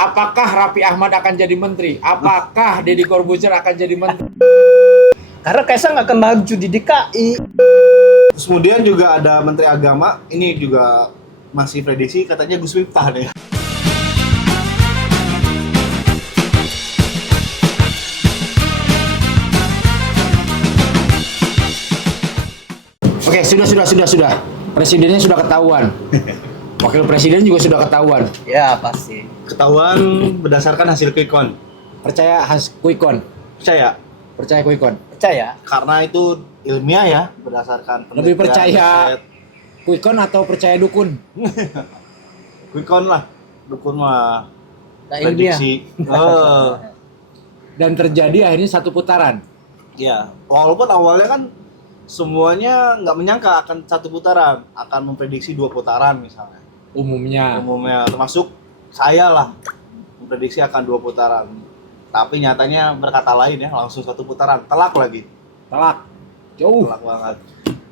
Apakah Raffi Ahmad akan jadi menteri? Apakah Deddy Corbuzier akan jadi menteri? Karena Kaisang akan maju di DKI. Terus kemudian juga ada Menteri Agama, ini juga masih prediksi katanya Gus Miftah deh. Oke, sudah. Presidennya sudah ketahuan. Wakil presiden juga sudah ketahuan. Ya pasti. Ketahuan berdasarkan hasil quick count. Percaya quick count. Percaya? Percaya quick count. Percaya? Karena itu ilmiah ya, berdasarkan Lebih penelitian, percaya riset. quick count atau percaya dukun? Quick count lah, dukun mah Nah, ilmiah. prediksi. Oh, Dan terjadi akhirnya satu putaran. ya. Walaupun awalnya kan semuanya nggak menyangka akan satu putaran, akan memprediksi 2 putaran misalnya. Umumnya. Umumnya termasuk saya lah memprediksi akan 2 putaran. Tapi nyatanya berkata lain ya, langsung 1 putaran, telak lagi. Telak. Jauh. Telak banget.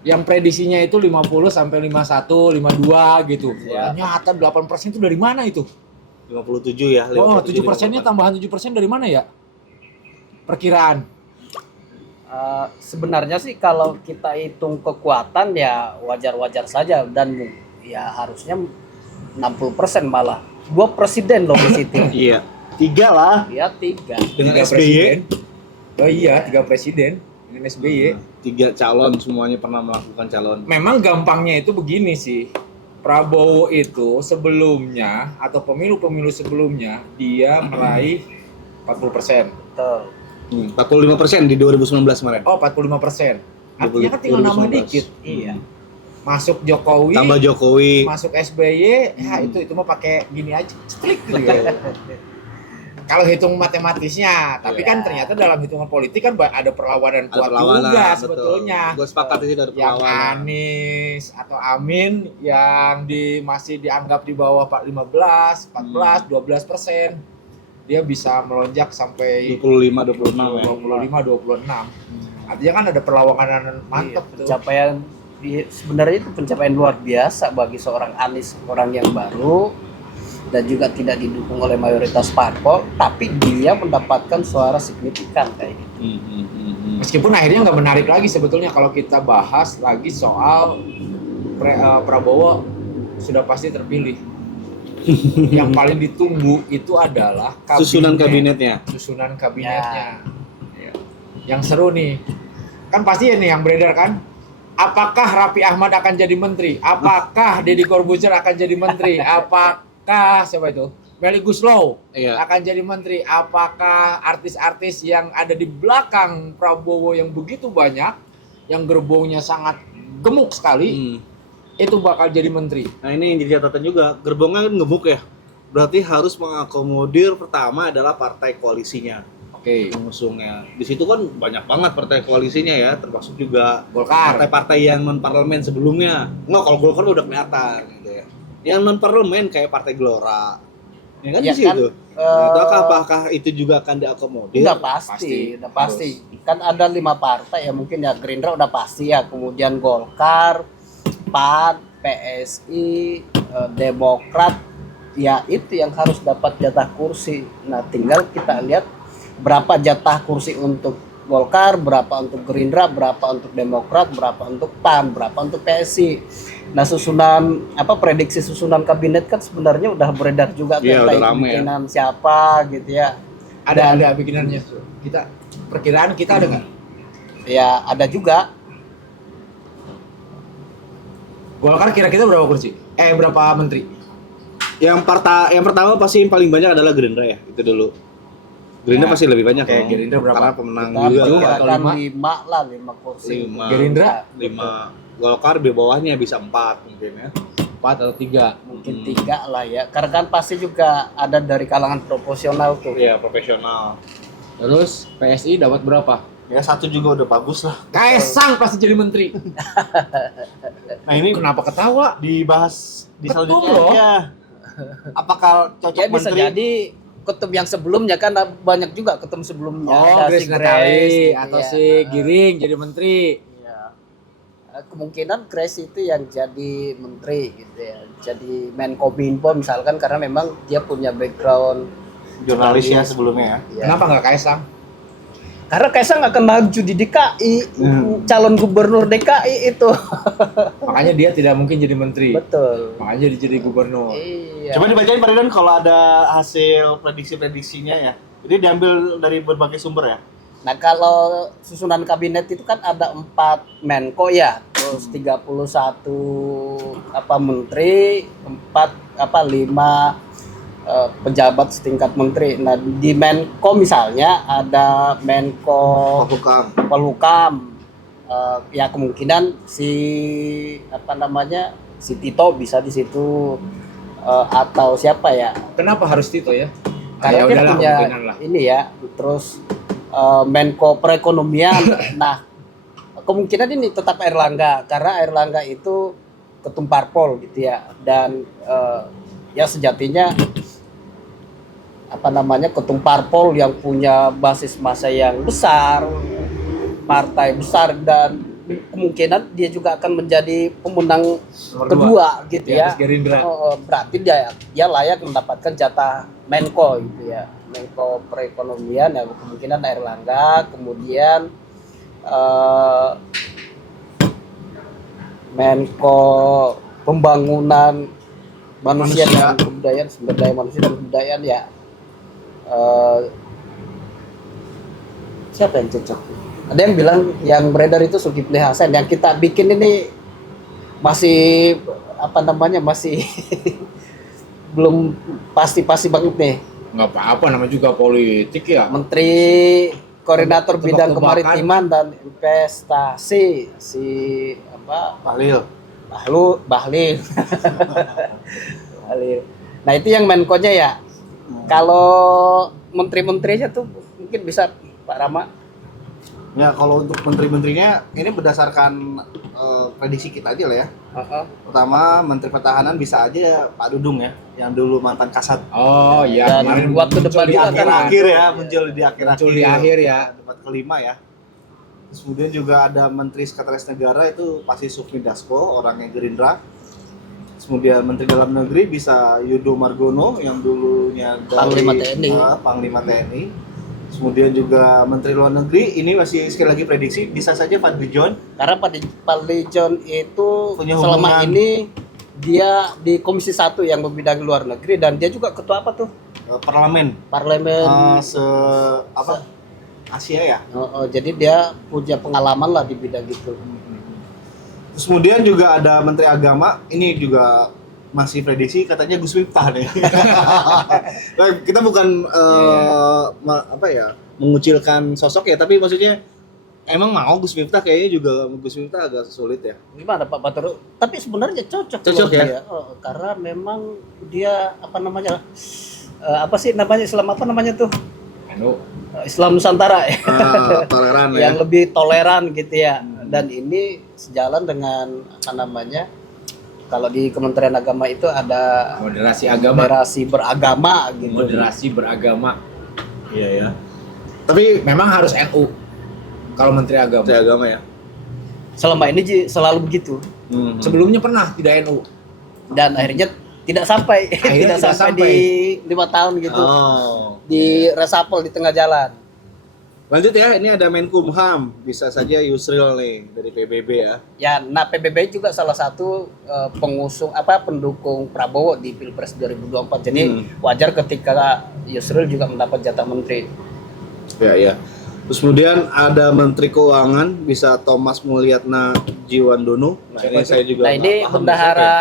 Yang prediksinya itu 50 sampai 51, 52 gitu. Ya. Ternyata 8% itu dari mana itu? 57 ya. Oh, 57, 7%-nya tambahan 7% dari mana ya? Perkiraan. Sebenarnya sih kalau kita hitung kekuatan ya wajar-wajar saja dan ya harusnya 60% malah. 2 presiden loh di situ. Iya. 3 lah. Ya 3. Dengan 3 SBY. presiden. Oh iya, 3 presiden dengan SBY. 3 calon semuanya pernah melakukan calon. Memang gampangnya itu begini sih. Prabowo itu sebelumnya atau pemilu-pemilu sebelumnya dia meraih 40%. Betul. 45% di 2019 kemarin. Oh, 45%. Artinya kan tinggal nambah 2019. dikit. Iya. Masuk Jokowi, Tambah Jokowi. masuk SBY, ya itu mah pakai gini aja, strik gitu. Kalau hitung matematisnya, tapi kan ternyata dalam hitungan politik kan ada perlawanan kuat juga sebetulnya. Gue sepakat sih dari Yang perlawanan. Anies atau Amin yang masih dianggap di bawah 15, 14, 12%. Dia bisa melonjak sampai 25, 26 ya. 25, 26. Artinya kan ada perlawanan mantap tuh. Pencapaian sebenarnya itu pencapaian luar biasa bagi seorang Anies, orang yang baru dan juga tidak didukung oleh mayoritas parpol, tapi dia mendapatkan suara signifikan kayak gitu. Meskipun akhirnya nggak menarik lagi sebetulnya kalau kita bahas lagi soal Prabowo sudah pasti terpilih. Yang paling ditunggu itu adalah Susunan kabinetnya. Susunan kabinetnya. Ya. Yang seru nih. Kan pasti ini yang beredar kan. Apakah Raffi Ahmad akan jadi menteri? Apakah Deddy Corbuzier akan jadi menteri? Apakah siapa itu? Melly Goeslaw Iya. akan jadi menteri? Apakah artis-artis yang ada di belakang Prabowo yang begitu banyak, yang gerbongnya sangat gemuk sekali, itu bakal jadi menteri? Nah ini yang jadi catatan juga, gerbongnya kan gemuk ya. Berarti harus mengakomodir pertama adalah partai koalisinya. Oke. Pengusungnya. Di situ kan banyak banget partai koalisinya ya, termasuk juga Golkar. partai-partai yang non parlemen sebelumnya. Nggak, kalau Golkar udah kelihatan gitu ya. Yang non parlemen kayak Partai Gelora. Ya kan Ya di situ. kan, Nah, itu apakah itu juga akan diakomodir? Udah pasti. Kan ada 5 partai ya, mungkin ya Gerindra udah pasti ya, kemudian Golkar, PAN, PSI, Demokrat, ya itu yang harus dapat jatah kursi. Nah, tinggal kita lihat berapa jatah kursi untuk Golkar, berapa untuk Gerindra, berapa untuk Demokrat, berapa untuk PAN, berapa untuk PSI. Nah, prediksi susunan kabinet kan sebenarnya udah beredar juga Iya, udah rame ya. bikinan siapa gitu ya. Ada bikinannya. Perkiraan kita ada nggak? Ya, ada juga. Golkar kira-kira berapa kursi? Berapa menteri? Yang pertama pasti yang paling banyak adalah Gerindra ya, itu dulu. Gerindra Ya. pasti lebih banyak Oke, dong. Gerindra berapa? Karena pemenang Kita juga. perkirakan Atau 5 kursi. 5. Gerindra? 5. Golkar di bawahnya bisa 4 mungkin ya. 4 atau 3? Mungkin 3 lah ya. Karena kan pasti juga ada dari kalangan proporsional tuh. Iya, profesional. Terus PSI dapat berapa? Ya 1 juga udah bagus lah. Kaisang pasti jadi menteri. Nah ini Kenapa ketawa? dibahas di Betul selanjutnya loh. aja. Apakah cocok Ya bisa menteri? jadi ketum yang sebelumnya kan banyak juga ketum sebelumnya. Oh, Ada Grace si Natali Grace, atau iya. si Giring jadi menteri. Iya. kemungkinan Grace itu yang jadi menteri gitu ya, jadi Menkominfo misalkan, karena memang dia punya background Jurnalis ya sebelumnya ya. ya. Kenapa nggak Kaisang? Karena Kaisang akan maju di DKI, calon gubernur DKI itu. Makanya dia tidak mungkin jadi menteri. Betul. Makanya dia jadi gubernur. Iya. Coba dibacain Pak Ridan kalau ada hasil prediksi-prediksinya ya. Jadi diambil dari berbagai sumber ya. Nah, kalau susunan kabinet itu kan ada 4 Menko ya, terus 31 menteri, 5 pejabat setingkat menteri. Nah, di Menko misalnya ada Menko Polhukam. Ya kemungkinan si si Tito bisa di situ, atau siapa ya? Kenapa harus Tito ya? Karena Ya dia udahlah, punya kemungkinan lah. ini ya, terus Menko Perekonomian. Nah, kemungkinan ini tetap Airlangga, karena Airlangga itu ketum parpol gitu ya, dan ya sejatinya ketum parpol yang punya basis massa yang besar, partai besar, dan kemungkinan dia juga akan menjadi pemenang Nomor kedua 2, gitu di ya. atas Gerindra. Berarti dia layak mendapatkan jatah Menko gitu ya. Menko Perekonomian ya kemungkinan Airlangga, kemudian Menko Pembangunan Manusia dan Kebudayaan, Sumber Daya Manusia dan Kebudayaan ya. Siapa yang cocok? Ada yang bilang yang beredar itu Zulkifli Hasan. Yang kita bikin ini masih masih belum pasti banget nih. Nggak apa-apa, namanya juga politik ya. Menteri Koordinator Bidang Tebak-tebakan. Kemaritiman dan Investasi si Bahlil. Bahlil. Nah, itu yang Menko-nya ya. Kalau menteri-menterinya tuh mungkin bisa Pak Rama. Ya kalau untuk menteri-menterinya ini berdasarkan prediksi kita aja lah ya. Pertama Menteri Pertahanan bisa aja Pak Dudung ya, yang dulu mantan Kasat. Oh iya, Dan kemarin waktu muncul depan di juga kan Akhir-akhir ya, muncul di akhir-akhir. Muncul di akhir ya. Debat kelima ya. Terus kemudian juga ada Menteri Sekretaris Negara itu pasti Sufmi Dasko, orangnya Gerindra. Terus kemudian Menteri Dalam Negeri bisa Yudo Margono yang dulunya dari Panglima TNI. Panglima TNI. Terus kemudian juga Menteri Luar Negeri ini masih sekali lagi prediksi bisa saja Fadli John. Karena Fadli John itu Punya selama hubungan. ini dia di Komisi 1 yang berbidang luar negeri, dan dia juga ketua Parlemen Asia ya. Jadi dia punya pengalaman lah di bidang itu. Terus kemudian juga ada Menteri Agama, ini juga masih prediksi katanya Gus Miftah nih. Nah, kita bukan mengucilkan sosok ya, tapi maksudnya emang mau Gus Miftah kayaknya juga Gus Miftah agak sulit ya. Gimana Pak Batur? Tapi sebenarnya cocok Cocok loh ya? dia. Karena memang dia Islam tuh? Islam Nusantara ya. Toleran ya. Yang lebih toleran gitu ya. Dan ini sejalan dengan kalau di Kementerian Agama itu ada Moderasi agama. moderasi beragama gitu. Moderasi beragama. Iya ya. Tapi Memang harus NU kalau Menteri Agama. Menteri Agama ya. Selama ini selalu begitu. Sebelumnya pernah tidak NU. Dan akhirnya tidak sampai Akhirnya tidak sampai. di 5 tahun gitu. Oh. Di reshuffle di tengah jalan. Lanjut ya, ini ada Menkumham, bisa saja Yusril nih dari PBB ya. Ya, nah PBB juga salah satu pendukung Prabowo di Pilpres 2024. Jadi wajar ketika Yusril juga mendapat jatah menteri. Ya. Terus kemudian ada Menteri Keuangan, bisa Thomas Mulyatna Jiwandono. Nah, ini saya juga Nah, ini nggak paham bendahara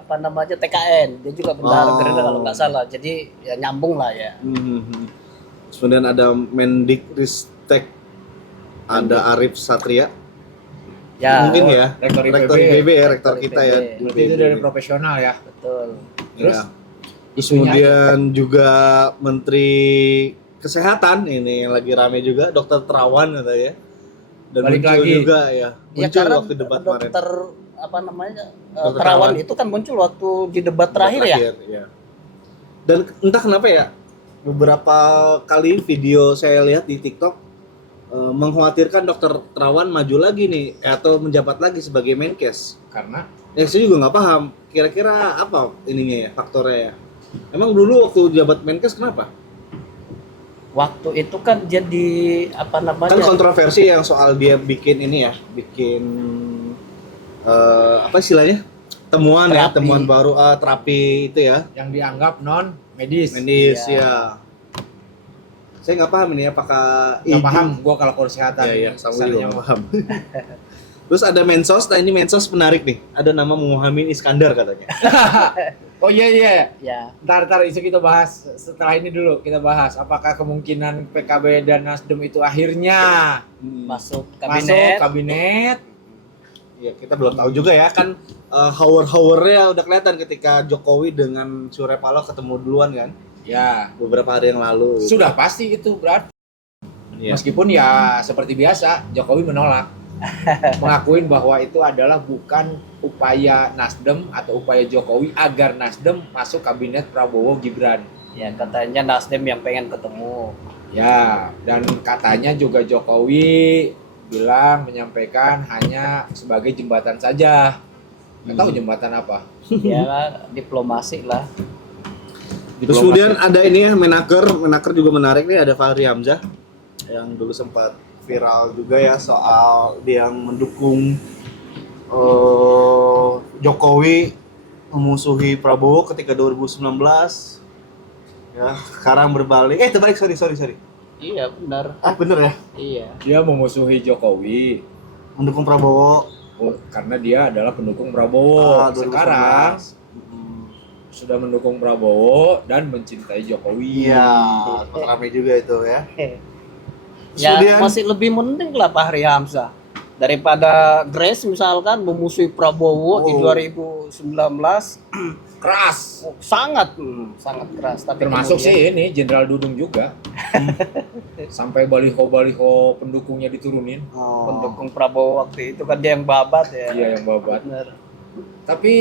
siapa TKN. Dia juga bendahara Oh. Gerindra kalau nggak salah. Jadi ya nyambung lah ya. ya. Terus kemudian ada Mendikristek, ada Arif Satria. Ya, Mungkin ya. Rektor Rektor IPB. IPB ya, rektor Rektor kita IPB. ya. Berarti itu dari profesional ya. betul. Terus Ya. isunya Kemudian juga Menteri Kesehatan ini yang lagi rame juga, Dokter Terawan katanya. Dan Balik muncul lagi. juga ya. Ya Muncul karena waktu debat kemarin. dokter Dokter Terawan Terawan. itu kan muncul waktu di debat terakhir ya. ya. Dan entah kenapa ya, beberapa kali video saya lihat di TikTok mengkhawatirkan Dokter Terawan maju lagi nih atau menjabat lagi sebagai Menkes. Karena Saya juga nggak paham. Kira-kira apa ininya ya, faktornya ya? Emang dulu waktu jabat Menkes kenapa? Waktu itu kan jadi apa namanya? Kan kontroversi yang soal dia bikin ini ya, bikin apa istilahnya? Temuan ya, Terapi. temuan baru terapi itu ya. yang dianggap non medis. Medis Iya. ya. Saya nggak paham ini apakah Nggak paham gua kalau kesehatan. Iya, sama juga Kesannya nggak mah. paham. Terus ada Mensos, nah ini Mensos menarik nih. Ada nama Muhammad Iskandar katanya. Oh iya. Ya, Ntar isu kita bahas setelah ini dulu kita bahas apakah kemungkinan PKB dan Nasdem itu akhirnya masuk masuk kabinet. kabinet. Ya kita belum tahu juga ya kan hour-hournya udah kelihatan ketika Jokowi dengan Surya Paloh ketemu duluan kan Ya, beberapa hari yang lalu. sudah pasti itu berarti. Iya. Meskipun ya seperti biasa Jokowi menolak. Mengakuin bahwa itu adalah bukan upaya Nasdem atau upaya Jokowi agar Nasdem masuk kabinet Prabowo Gibran. Ya, katanya Nasdem yang pengen ketemu. Ya, dan katanya juga Jokowi bilang menyampaikan hanya sebagai jembatan saja. Nggak tahu jembatan apa. Ya, diplomasi lah. Terus kemudian ada ini ya Menaker juga menarik nih, ada Fahri Hamzah yang dulu sempat viral juga ya soal dia yang mendukung Jokowi memusuhi Prabowo ketika 2019 ya sekarang berbalik terbalik sorry Iya, benar. bener ya Iya. Dia memusuhi Jokowi mendukung Prabowo karena dia adalah pendukung Prabowo. 2019. Sekarang sudah mendukung Prabowo dan mencintai Jokowi. iya ramai juga itu ya. Terus Ya, kemudian- masih lebih mending lah Fahri Hamzah daripada Grace misalkan memusuhi Prabowo di 2019. Keras. sangat keras. Tapi Termasuk kemudian- sih ini Jenderal Dudung juga. Sampai baliho-baliho pendukungnya diturunin. pendukung Prabowo waktu itu kan dia yang babat ya. Iya, yang babat. Bener. Tapi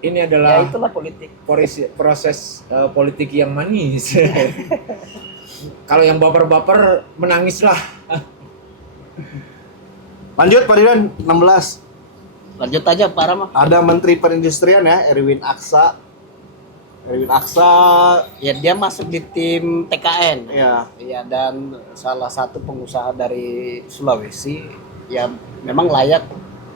ini Ya adalah itulah politik. proses politik yang manis. Kalau yang baper-baper menangislah. Lanjut Pak Ridan 16 Lanjut aja Pak Rama. ada Menteri Perindustrian ya Erwin Aksa Ya dia masuk di tim TKN. ya Ya, dan salah satu pengusaha dari Sulawesi ya memang layak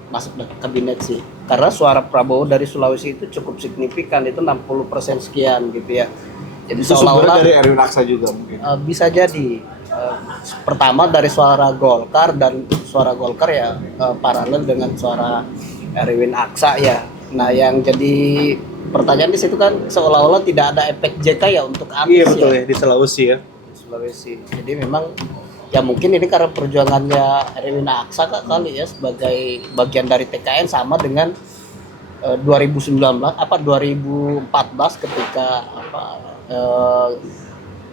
masuk ke kabinet sih. Karena suara Prabowo dari Sulawesi itu cukup signifikan, itu 60% sekian gitu ya. Jadi itu sumbernya seolah-olah dari Erwin Aksa juga mungkin. bisa jadi pertama dari suara Golkar, dan suara Golkar ya paralel dengan suara Erwin Aksa ya. Nah, yang jadi pertanyaan di situ kan seolah-olah tidak ada efek JK ya untuk Anies Iya betul ya. ya di Sulawesi ya. Di Sulawesi. Jadi memang ya mungkin ini karena perjuangannya Erwin Aksa kali ya sebagai bagian dari TKN, sama dengan 2019 2014 ketika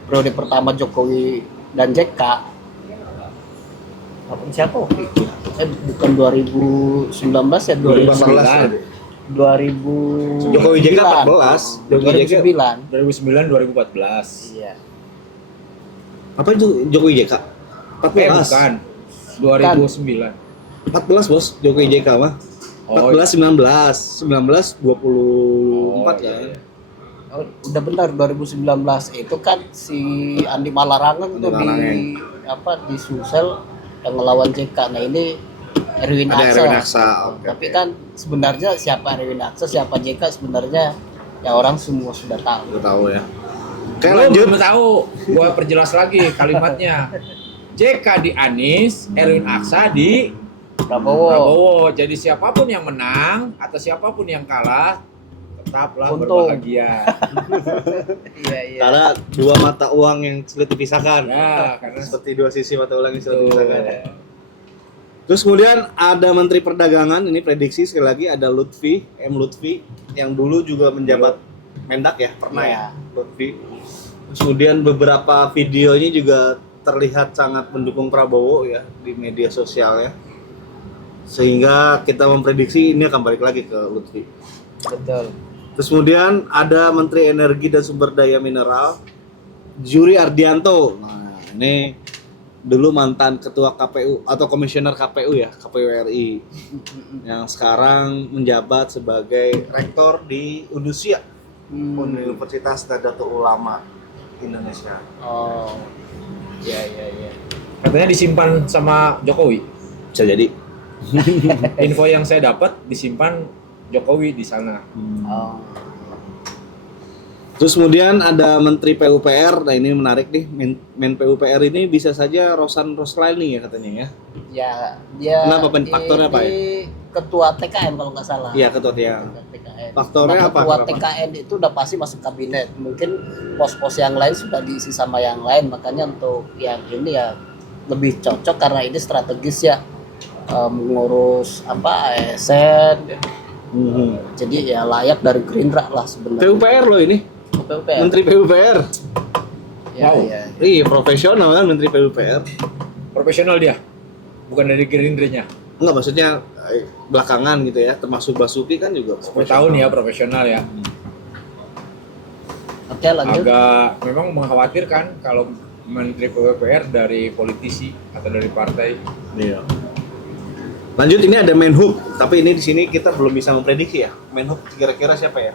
periode pertama Jokowi dan JK. Siapa waktu itu? Bukan 2019 ya, 2000 Jokowi JK 14, Jokowi JK 2009. 2009 2014. Iya. apa itu Jokowi JK? 14. Bukan. 2009. 14 bos Jokowi JK mah. 14 19 19 24 iya, kan. iya. Oh, udah benar 2019 itu kan si Andi Malarangen tuh Malarangen. di Sulsel yang ngelawan JK. Nah, ini Erwin Ada Aksa. Erwin Aksa. Oke. Tapi kan sebenarnya siapa Erwin Aksa, siapa JK sebenarnya ya orang semua sudah tahu. Udah tahu ya. Oke Belum, lanjut. belum tahu. Gua perjelas lagi kalimatnya. JK di Anies, Erwin Aksa di Prabowo. Prabowo. Jadi siapapun yang menang atau siapapun yang kalah, tetaplah Untung. berbahagia. Iya, iya. Karena dua mata uang yang sulit dipisahkan. Ya, karena Seperti dua sisi mata uang yang sulit Betul. dipisahkan. Ya. Terus kemudian ada Menteri Perdagangan, ini prediksi sekali lagi ada Lutfi yang dulu juga menjabat Mendak ya, pernah Iya. ya Lutfi. Terus kemudian beberapa videonya juga terlihat sangat mendukung Prabowo ya di media sosial ya. Sehingga kita memprediksi ini akan balik lagi ke Lutfi. Betul. Terus kemudian ada Menteri Energi dan Sumber Daya Mineral Juri Ardianto. Nah, ini dulu mantan ketua KPU atau komisioner KPU ya, KPU RI, yang sekarang menjabat sebagai rektor di UNUSIA, Universitas Nahdlatul Ulama Indonesia. Oh, ya. Katanya disimpan sama Jokowi. Bisa jadi. Info yang saya dapat disimpan Jokowi di sana. Oh. Terus kemudian ada Menteri PUPR, nah ini menarik nih, Men PUPR ini bisa saja Rosan Roslaini ya katanya ya. Ya, dia Kenapa, faktornya apa ya? Ketua TKN kalau nggak salah. Iya, ketua tiang. TKN. Faktornya apa, Ketua kenapa? TKN itu udah pasti masuk kabinet. Mungkin pos-pos yang lain sudah diisi sama yang lain, makanya untuk yang ini ya lebih cocok karena ini strategis ya, mengurus apa ASN. Jadi ya layak dari Gerindra lah sebenarnya. PUPR loh ini, PUPR. Menteri PUPR. Ya, Wow. ya. Iya, profesional kan Menteri PUPR. Profesional dia. Bukan dari Gerindranya. Enggak, maksudnya belakangan gitu ya, termasuk Basuki kan juga 10 tahun ya profesional ya. Oke, lanjut. Agak memang mengkhawatirkan kalau Menteri PUPR dari politisi atau dari partai. Iya. Lanjut, ini ada Menhub, tapi ini di sini kita belum bisa memprediksi ya. Menhub kira-kira siapa ya?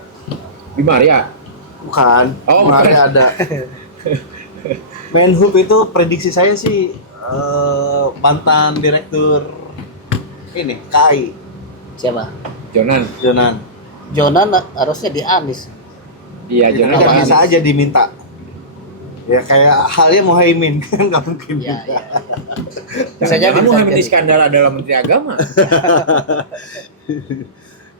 Bima Arya. Bukan. Oh, kemarin bukan. ada. Menhub itu prediksi saya sih mantan direktur ini KAI, Siapa? Jonan. Jonan. Jonan harusnya di Anies. Iya, Tapi Jonan kan Pak bisa Anies. aja diminta. Ya kayak halnya Muhaimin kan nggak mungkin. Ya, juga. ya. Bisa jadi, Jangan bisa Muhammad jadi. Iskandar adalah Menteri Agama.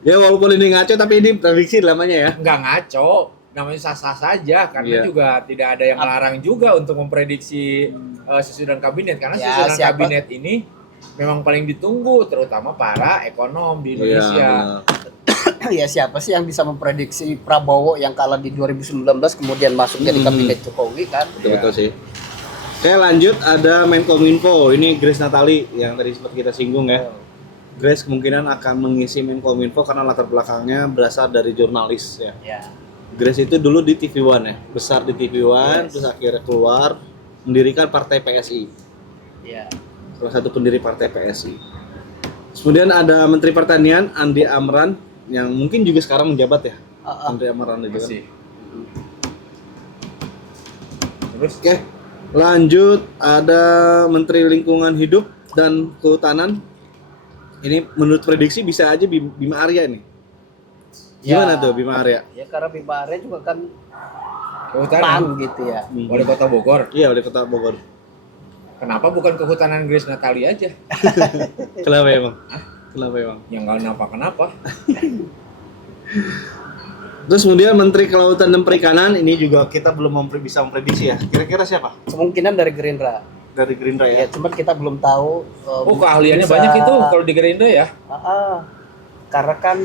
Ya walaupun ini ngaco tapi ini prediksi namanya ya. Nggak ngaco, namanya sah-sah saja karena Iya. juga tidak ada yang melarang juga untuk memprediksi susunan kabinet karena Ya, susunan siapa? kabinet ini memang paling ditunggu terutama para ekonom di Iya, Indonesia. benar. Ya siapa sih yang bisa memprediksi Prabowo yang kalah di 2019 kemudian masuk jadi kabinet Jokowi kan? Betul sih. Oke, lanjut ada Menkominfo. Ini Grace Natali yang tadi sempat kita singgung ya. Grace kemungkinan akan mengisi Menkominfo karena latar belakangnya berasal dari jurnalis ya. Ya. Grace itu dulu di TV One ya, besar di TV One, Yes. terus akhirnya keluar mendirikan partai PSI. Ya. Salah satu pendiri partai PSI. Kemudian ada Menteri Pertanian Andi Amran yang mungkin juga sekarang menjabat ya. Andi Amran itu kan. Masih. Terus Oke, lanjut ada Menteri Lingkungan Hidup dan Kehutanan. Ini menurut prediksi bisa aja Bima Arya nih. Gimana Ya. tuh Bima Arya? Ya karena Bima Arya juga kan kehutanan, PAN gitu ya. wali kota Bogor. Iya, wali kota Bogor. Kenapa bukan kehutanan Grace Natali aja? Kenapa emang? Kenapa emang? Yang nggak kenapa-kenapa. Terus kemudian Menteri Kelautan dan Perikanan ini juga kita belum bisa memprediksi ya. Kira-kira siapa? Kemungkinan dari Gerindra. Dari Gerindra Ya, ya. cuman kita belum tahu. Oh, keahliannya banyak itu kalau di Gerindra ya. Karena kan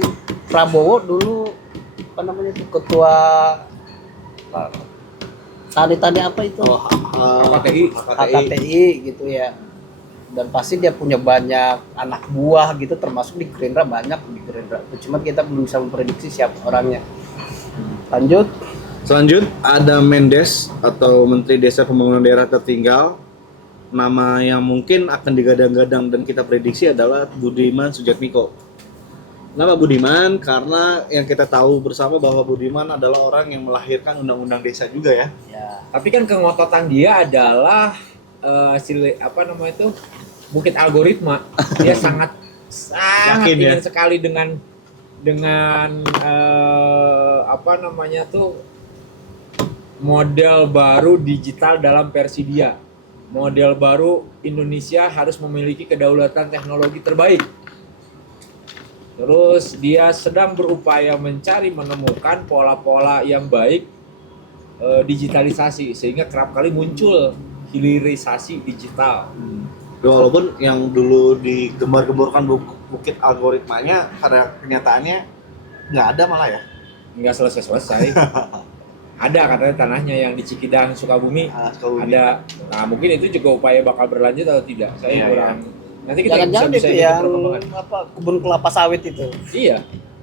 Prabowo dulu apa namanya itu ketua tani apa itu? KTI. HKTI gitu ya. Dan pasti dia punya banyak anak buah gitu, termasuk di Gerindra banyak di Gerindra. Cuman kita belum bisa memprediksi siapa orangnya. Lanjut. Selanjut ada Mendes atau Menteri Desa Pembangunan Daerah Tertinggal. Nama yang mungkin akan digadang-gadang dan kita prediksi adalah Budiman Sujatmiko. Kenapa Budiman? Karena yang kita tahu bersama bahwa Budiman adalah orang yang melahirkan undang-undang desa juga ya. Ya. Tapi kan kengototan dia adalah apa namanya itu bukit algoritma. Dia sangat Yakin, ingin ya? sekali dengan apa namanya tuh model baru digital dalam versi dia. Model baru Indonesia harus memiliki kedaulatan teknologi terbaik. Terus dia sedang berupaya menemukan pola-pola yang baik digitalisasi sehingga kerap kali muncul hilirisasi digital. Walaupun yang dulu digembar-gemborkan bukit algoritmanya pada kenyataannya nggak ada malah ya. Nggak selesai-selesai. Ada katanya tanahnya yang di Cikidang, Sukabumi. Sukabumi. Ada. Nah, mungkin itu juga upaya bakal berlanjut atau tidak. Saya Iya, kurang. Nanti kita Jangan-jangan bisa itu ikuti yang perkembangan. apa kebun kelapa sawit itu. Iya,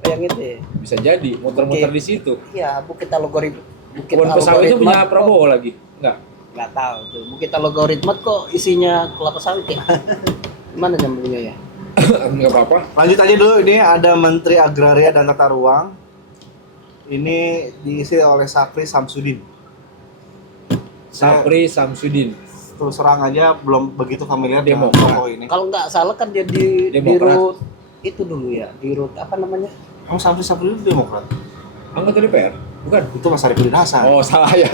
Yang itu ya. bisa jadi muter-muter Oke. di situ. Iya, bukit algoritma. Kebun pesawit itu punya Prabowo lagi. Enggak. Nggak tahu tuh. Mungkin algoritma kok isinya kelapa sawit ya. Gimana nyambungnya ya? Nggak apa-apa. Lanjut aja dulu, ini ada Menteri Agraria dan Tata Ruang. Ini diisi oleh Sapri Samsudin. Saya Sapri Samsudin. terus terang aja belum begitu familiar dengan Demokrat. tokoh ini. Kalau nggak salah kan dia di Demokrat. Rut itu dulu ya, di Rut apa namanya? Kamu Sapri itu Demokrat? Anggota DPR? Bukan. Itu Mas Arifin Hasan. Oh, salah ya.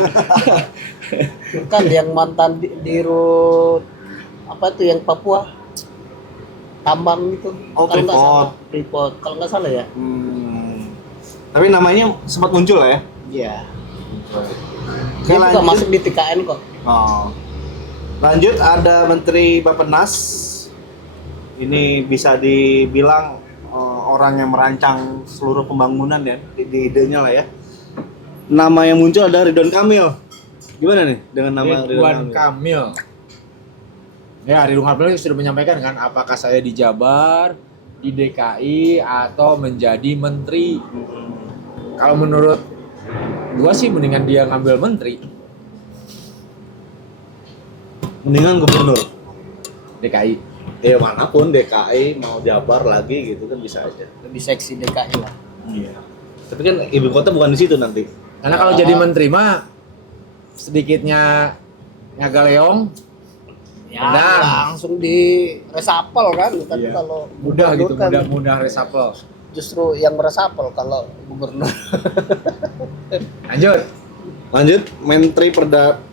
Bukan yang mantan di Rut apa tuh yang Papua tambang itu. Oh, Kalau nggak Freeport. salah, Freeport. Kalau nggak salah ya. Tapi namanya sempat muncul lah ya. Iya. Oke, Dia juga lanjut. masuk di TKN kok. Oh. Lanjut ada Menteri Bappenas. Ini bisa dibilang orang yang merancang seluruh pembangunan ya, di idenya lah ya. Nama yang muncul ada Ridwan Kamil. Gimana nih dengan nama Ridwan Kamil. Ya, Ridwan Kamil sudah menyampaikan kan, apakah saya di Jabar, di DKI, atau menjadi menteri. Kalau menurut gua sih mendingan dia ngambil menteri Mendingan gubernur. DKI. Ya manapun DKI mau Jabar lagi gitu kan bisa aja. Lebih seksi DKI lah. Iya. Tapi kan ibu kota bukan di situ nanti. Karena kalau jadi menteri mah sedikitnya nyagaleong Ya, Benar. langsung di resapel kan, tapi Iya. kalau mudah gitu, gubernur kan mudah resapel. justru yang meresapel kalau gubernur. Lanjut. Lanjut, Menteri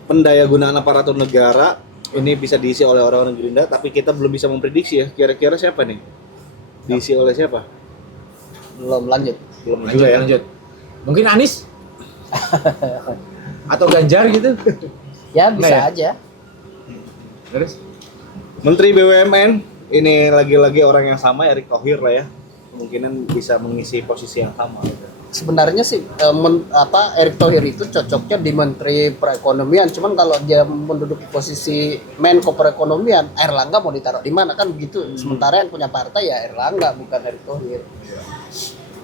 Pendayagunaan Aparatur Negara ini bisa diisi oleh orang-orang Gerindra, tapi kita belum bisa memprediksi ya. Kira-kira siapa nih? Diisi oleh siapa? Belum lanjut. Belum Lanjut, juga ya. lanjut. Mungkin Anies atau Ganjar gitu. Ya bisa Nggak ya? aja. Terus Menteri BUMN ini lagi-lagi orang yang sama, Erick Thohir lah ya. Kemungkinan bisa mengisi posisi yang sama. Gitu. Sebenarnya sih Erick Thohir itu cocoknya di Menteri Perekonomian. Cuman kalau dia menduduki posisi Menko Perekonomian, Erlangga mau ditaruh di mana kan begitu. Sementara yang punya partai ya Erlangga bukan Erick Thohir.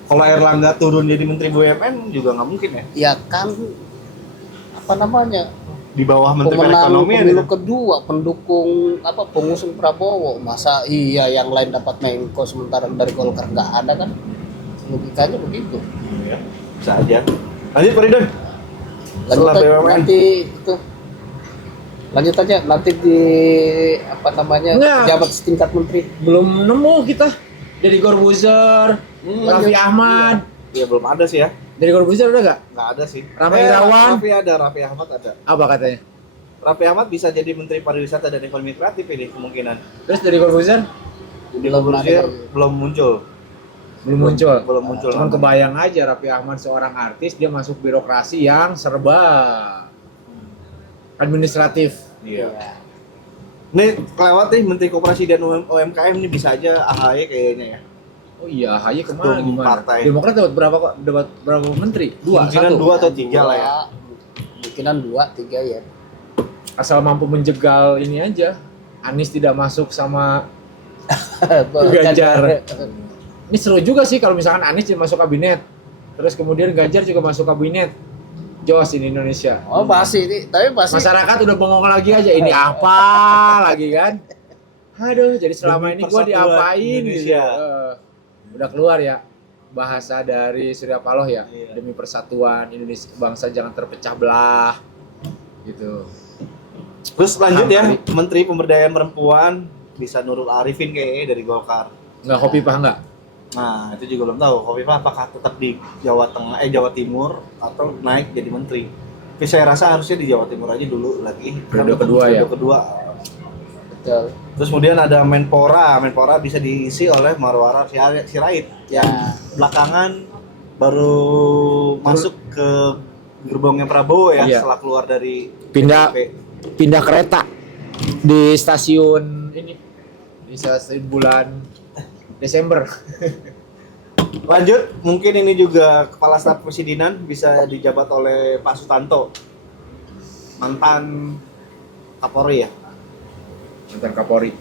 Kalau Erlangga turun jadi Menteri BUMN juga nggak mungkin ya. Ya kan apa namanya? Di bawah Menteri Pemenang Perekonomian pemilu itu. kedua, pendukung pengusung Prabowo. Masa iya yang lain dapat Menko sementara dari Golkar nggak ada kan? Logikanya begitu. Iya, bisa aja. Lanjut Pak Ridwan. Lanjut Setelah aja, BUMN. nanti itu lanjut aja nanti di apa namanya Nggak. pejabat setingkat menteri. belum nemu kita. Deddy Corbuzier, Raffi Ahmad. Iya belum ada sih ya. Deddy Corbuzier udah gak? Nggak ada sih. Rama Irawan. Raffi Ahmad ada. Apa katanya? Raffi Ahmad bisa jadi Menteri Pariwisata dan Ekonomi Kreatif ini kemungkinan. Terus Deddy Corbuzier Di Belum Corbuzier ada. belum muncul. belum muncul. Belum muncul. Cuman namanya. kebayang aja Raffi Ahmad seorang artis, dia masuk birokrasi yang serba administratif. Iya. Nih kelewat nih Menteri Koperasi dan UMKM ini bisa aja AHY kayaknya ya. Oh iya, Haye kemana Ketum gimana? partai. Demokrat dapat berapa menteri? Dua, Kemungkinan satu. dua atau tiga lah ya. Mungkinan 2, 3 ya. Asal mampu menjegal ini aja. Anies tidak masuk sama Ganjar. Ini seru juga sih kalau misalkan Anies dia masuk kabinet. Terus kemudian Ganjar juga masuk kabinet. Jos ini Indonesia. Oh pasti ini, tapi pasti Masyarakat udah bengong lagi aja. Ini apa lagi kan? Aduh, jadi selama Demi ini gua persatuan diapain gitu. Indonesia. Udah keluar ya bahasa dari Surya Paloh ya. Iya. Demi persatuan Indonesia bangsa jangan terpecah belah. Gitu. Terus lanjut ya, Menteri. Menteri Pemberdayaan Perempuan bisa Nurul Arifin kayaknya dari Golkar. Enggak Khofifah enggak? Nah, itu juga belum tahu. Khofifah apakah tetap di Jawa Tengah, Jawa Timur atau naik jadi menteri. Tapi saya rasa harusnya di Jawa Timur aja dulu lagi. Periode kedua ya? Periode kedua. betul. Terus kemudian ada Menpora. Menpora bisa diisi oleh Marwara Sirait yang belakangan baru masuk ke gerbongnya Prabowo ya Iya. setelah keluar dari Pindah PDIP. pindah kereta di stasiun ini di stasiun bulan Desember. Lanjut, mungkin ini juga Kepala Staf Presidenan bisa dijabat oleh Pak Sutanto, mantan Kapolri ya. Mantan Kapolri.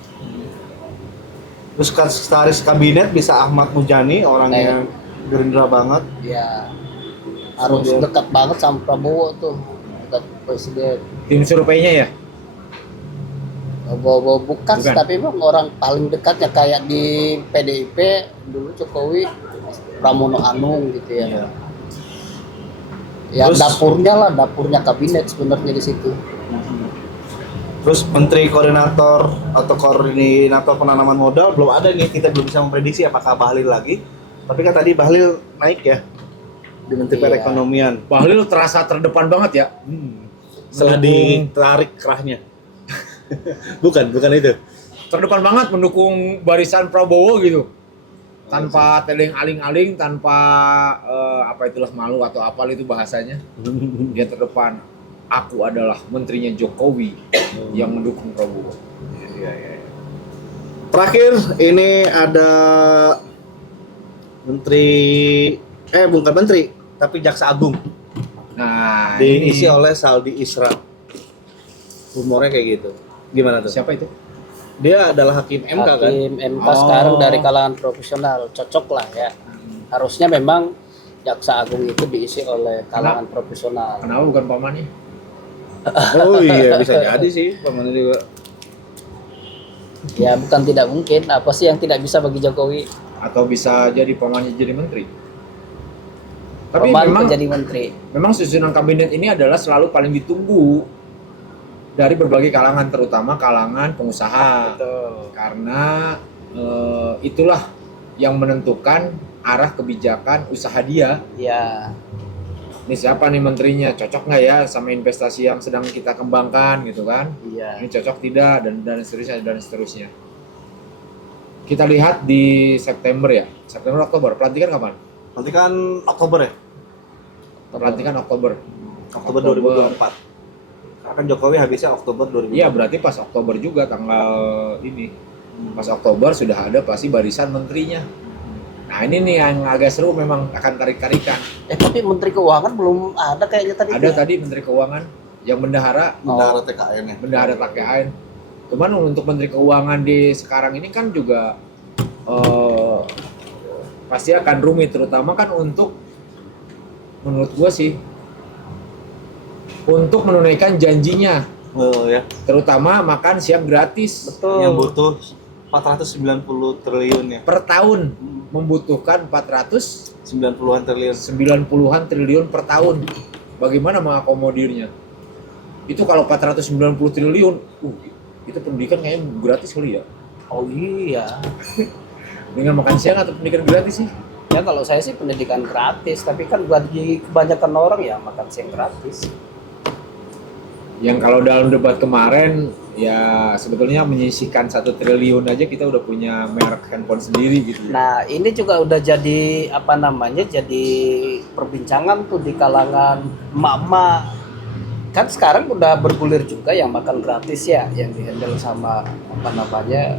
Terus sekretaris kabinet bisa Ahmad Mujani, orangnya Gerindra banget. Ya harus Kemudian- dekat banget sama Prabowo tuh, dekat presiden. Tim surveinya ya? Bukan, Bukan. tapi memang orang paling dekatnya kayak di PDIP dulu Jokowi Pramono Anung gitu ya. Iya. Ya Terus- dapurnya kabinet sebenarnya di situ. Terus menteri koordinator atau koordinator penanaman modal belum ada nih, kita belum bisa memprediksi apakah Bahlil lagi. Tapi kan tadi Bahlil naik ya di Menteri Iya. Perekonomian. Bahlil terasa terdepan banget ya. Setelah Mendukung- ditarik kerahnya. bukan itu. Terdepan banget mendukung barisan Prabowo gitu. Tanpa teleng aling-aling, tanpa apa itulah malu atau apa itu bahasanya. Dia terdepan. Aku adalah menterinya Jokowi yang mendukung Prabowo. Iya. Terakhir ini ada bukan menteri, tapi Jaksa Agung Nah, diisi ini oleh Saldi Isra. Rumornya kayak gitu. Gimana tuh? siapa itu? Dia adalah hakim MK kan? Hakim MK Oh. sekarang dari kalangan profesional, cocok lah ya. Harusnya memang Jaksa Agung itu diisi oleh kalangan profesional. Kenapa bukan pamannya? Oh iya, bisa jadi sih pamannya juga. Ya bukan tidak mungkin. Apa sih yang tidak bisa bagi Jokowi? Atau bisa jadi pamannya jadi menteri? Tapi Roman memang menjadi menteri. memang susunan kabinet ini adalah selalu paling ditunggu dari berbagai kalangan, terutama kalangan pengusaha. Betul. Karena itulah yang menentukan arah kebijakan usaha dia. Ya, Ini siapa nih menterinya, cocok nggak ya sama investasi yang sedang kita kembangkan gitu kan? iya. Ini cocok tidak, dan seterusnya. Kita lihat di September ya, September Oktober. Pelantikan kapan? Nanti kan Oktober ya? Pelantikan Oktober. Oktober 2024. Karena kan Jokowi habisnya Oktober 2024. Iya, berarti pas Oktober juga tanggal ini. Pas Oktober sudah ada pasti barisan menterinya. Nah ini nih yang agak seru, memang akan tarik-tarikan. Tapi Menteri Keuangan belum ada kayaknya tadi. Ada tadi Menteri Keuangan yang bendahara Bendahara TKN ya. bendahara TKN. Cuman untuk Menteri Keuangan di sekarang ini kan juga pasti akan rumit, terutama kan untuk, menurut gua sih, untuk menunaikan janjinya, Oh ya. terutama makan siang gratis. Betul. Yang butuh 490 triliun ya. Per tahun membutuhkan 90-an triliun. 490-an triliun per tahun. Bagaimana mengakomodirnya? Itu kalau 490 triliun, itu pendidikan kayaknya gratis kali ya. Oh iya. Dengan makan siang atau pendidikan gratis sih? Ya kalau saya sih pendidikan gratis, tapi kan bagi kebanyakan orang ya makan siang gratis. Yang kalau dalam debat kemarin ya sebetulnya menyisihkan 1 triliun aja kita udah punya merek handphone sendiri gitu ya. Nah ini juga udah jadi apa namanya, jadi perbincangan tuh di kalangan emak-emak. Kan sekarang udah bergulir juga yang makan gratis ya, yang dihandle sama apa namanya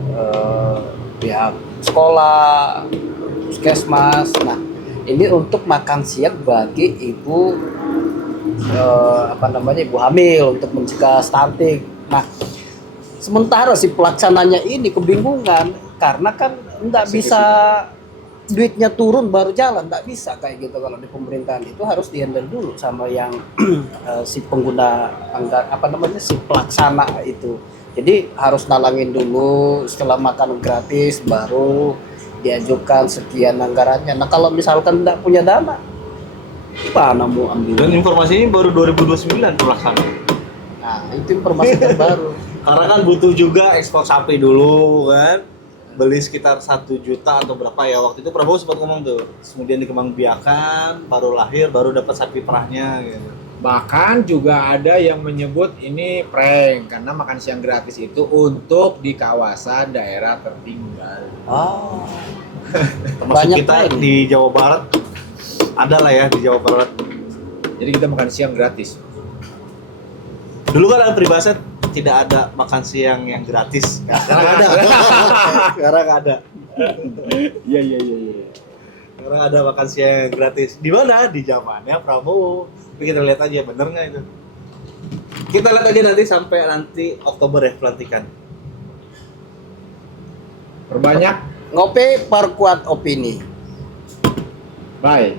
pihak sekolah, puskesmas. Nah ini untuk makan siang bagi ibu apa namanya, ibu hamil untuk mencegah stunting. Nah sementara si pelaksananya ini kebingungan karena kan nggak bisa duitnya turun baru jalan, nggak bisa kayak gitu. Kalau di pemerintahan itu harus dihandle dulu sama yang si pengguna apa namanya, si pelaksana itu. Jadi harus nalangin dulu, setelah makan gratis baru diajukan sekian anggarannya. Nah kalau misalkan nggak punya dana, gimana mau ambil? Dan informasi ini baru 2029 pelaksanaan. Nah itu informasi terbaru. Karena kan butuh juga ekspor sapi dulu kan. Beli sekitar 1 juta atau berapa ya, waktu itu Prabowo sempat ngomong tuh. Kemudian dikembangbiakan, baru lahir, baru dapat sapi perahnya gitu. Bahkan juga ada yang menyebut ini prank karena makan siang gratis itu untuk di kawasan daerah tertinggal. Oh. Termasuk Banyak kita lagi. di Jawa Barat. Ada lah ya di Jawa Barat. Jadi kita makan siang gratis. Dulu kan ada peribahasa tidak ada makan siang yang gratis. Sekarang ada. Sekarang ada. Iya. Sekarang ada makan siang yang gratis. Di mana? Di zamannya Prabowo. Tapi kita lihat aja bener nggak itu. Kita lihat aja nanti sampai nanti Oktober ya pelantikan. Perbanyak. Ngopi perkuat opini. Bye.